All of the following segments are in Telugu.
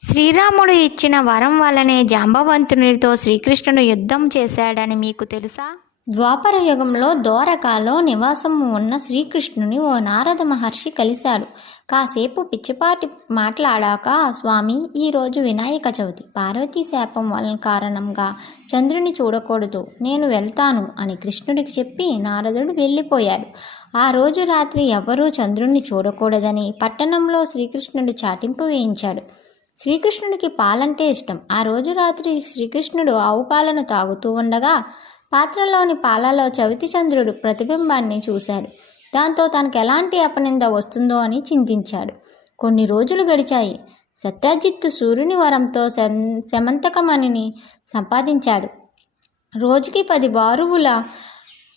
శ్రీరాముడు ఇచ్చిన వరం వల్లనే జాంబవంతునితో శ్రీకృష్ణుడు యుద్ధం చేశాడని మీకు తెలుసా? ద్వాపర యుగంలో ద్వారకాలో నివాసం ఉన్న శ్రీకృష్ణుని ఓ నారద మహర్షి కలిశాడు. కాసేపు పిచ్చిపాటి మాట్లాడాక, స్వామి, ఈరోజు వినాయక చవితి, పార్వతీ శాపం వల్ల కారణంగా చంద్రుని చూడకూడదు, నేను వెళ్తాను అని కృష్ణుడికి చెప్పి నారదుడు వెళ్ళిపోయాడు. ఆ రోజు రాత్రి ఎవ్వరూ చంద్రుణ్ణి చూడకూడదని పట్టణంలో శ్రీకృష్ణుడు చాటింపు వేయించాడు. శ్రీకృష్ణుడికి పాలంటే ఇష్టం. ఆ రోజు రాత్రి శ్రీకృష్ణుడు ఆవు పాలను తాగుతూ ఉండగా పాత్రలోని పాలలో చవితి చంద్రుడు ప్రతిబింబాన్ని చూశాడు. దాంతో తనకు ఎలాంటి అపనింద వస్తుందో అని చింతించాడు. కొన్ని రోజులు గడిచాయి. సత్రజిత్తు సూర్యుని వరంతో శమంతకమణిని సంపాదించాడు. రోజుకి 10 బారువుల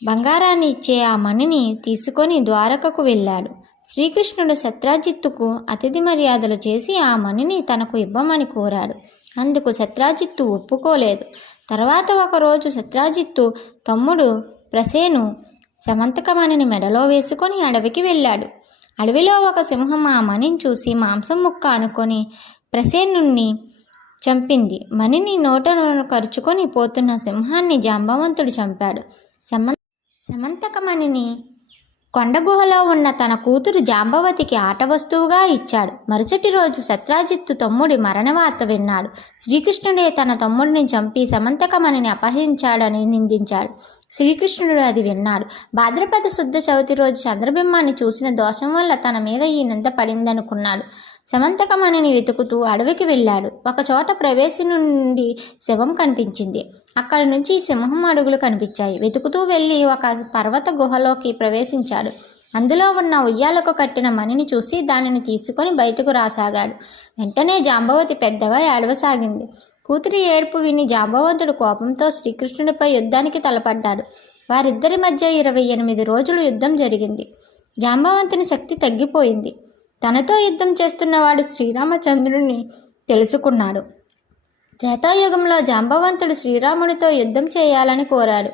బంగారాన్ని ఇచ్చే ఆ మణిని తీసుకొని ద్వారకకు వెళ్ళాడు. శ్రీకృష్ణుడు సత్రాజిత్తుకు అతిథి మర్యాదలు చేసి ఆ మణిని తనకు ఇవ్వమని కోరాడు. అందుకు సత్రాజిత్తు ఒప్పుకోలేదు. తర్వాత ఒకరోజు సత్రాజిత్తు తమ్ముడు ప్రసేను సమంతకమణిని మెడలో వేసుకొని అడవికి వెళ్ళాడు. అడవిలో ఒక సింహం ఆ మణిని చూసి మాంసం ముక్క అనుకొని ప్రసేనుణ్ణి చంపింది. మణిని నోటను కరుచుకొని పోతున్న సింహాన్ని జాంబవంతుడు చంపాడు. సమంతకమణిని కొండగుహలో ఉన్న తన కూతురు జాంబవతికి ఆట వస్తువుగా ఇచ్చాడు. మరుసటి రోజు సత్రాజిత్తు తమ్ముడి మరణవార్త విన్నాడు. శ్రీకృష్ణుడే తన తమ్ముడిని చంపి సమంతకమణిని అపహరించాడని నిందించాడు. శ్రీకృష్ణుడు అది విన్నాడు. భాద్రపద శుద్ధ చవితి రోజు చంద్రబింబాన్ని చూసిన దోషం వల్ల తన మీద ఈ నింద పడిందనుకున్నాడు. సమంతకమణిని వెతుకుతూ అడవికి వెళ్ళాడు. ఒకచోట ప్రవేశి నుండి శవం కనిపించింది. అక్కడి నుంచి సింహం అడుగులు కనిపించాయి. వెతుకుతూ వెళ్ళి ఒక పర్వత గుహలోకి ప్రవేశించాడు. అందులో ఉన్న ఉయ్యాలకు కట్టిన మణిని చూసి దానిని తీసుకొని బయటకు రాసాగాడు. వెంటనే జాంబవతి పెద్దగా ఏడవసాగింది. కూతురి ఏడుపు విని జాంబవంతుడు కోపంతో శ్రీకృష్ణుడిపై యుద్ధానికి తలపడ్డాడు. వారిద్దరి మధ్య 28 రోజులు యుద్ధం జరిగింది. జాంబవంతుని శక్తి తగ్గిపోయింది. తనతో యుద్ధం చేస్తున్నవాడు శ్రీరామచంద్రుడిని తెలుసుకున్నాడు. త్రేతాయుగంలో జాంబవంతుడు శ్రీరాముడితో యుద్ధం చేయాలని కోరాడు.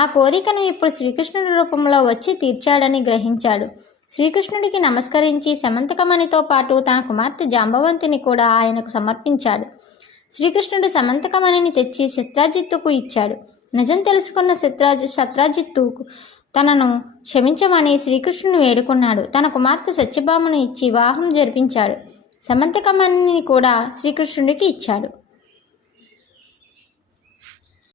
ఆ కోరికను ఇప్పుడు శ్రీకృష్ణుడి రూపంలో వచ్చి తీర్చాడని గ్రహించాడు. శ్రీకృష్ణుడికి నమస్కరించి సమంతకమణితో పాటు తన కుమార్తె జాంబవంతిని కూడా ఆయనకు సమర్పించాడు. శ్రీకృష్ణుడు సమంతకమణిని తెచ్చి సత్రాజిత్తుకు ఇచ్చాడు. నిజం తెలుసుకున్న సత్రాజిత్తు తనను క్షమించమని శ్రీకృష్ణుని వేడుకున్నాడు. తన కుమార్తె సత్యభామను ఇచ్చి వివాహం జరిపించాడు. సమంతకమణిని కూడా శ్రీకృష్ణుడికి ఇచ్చాడు.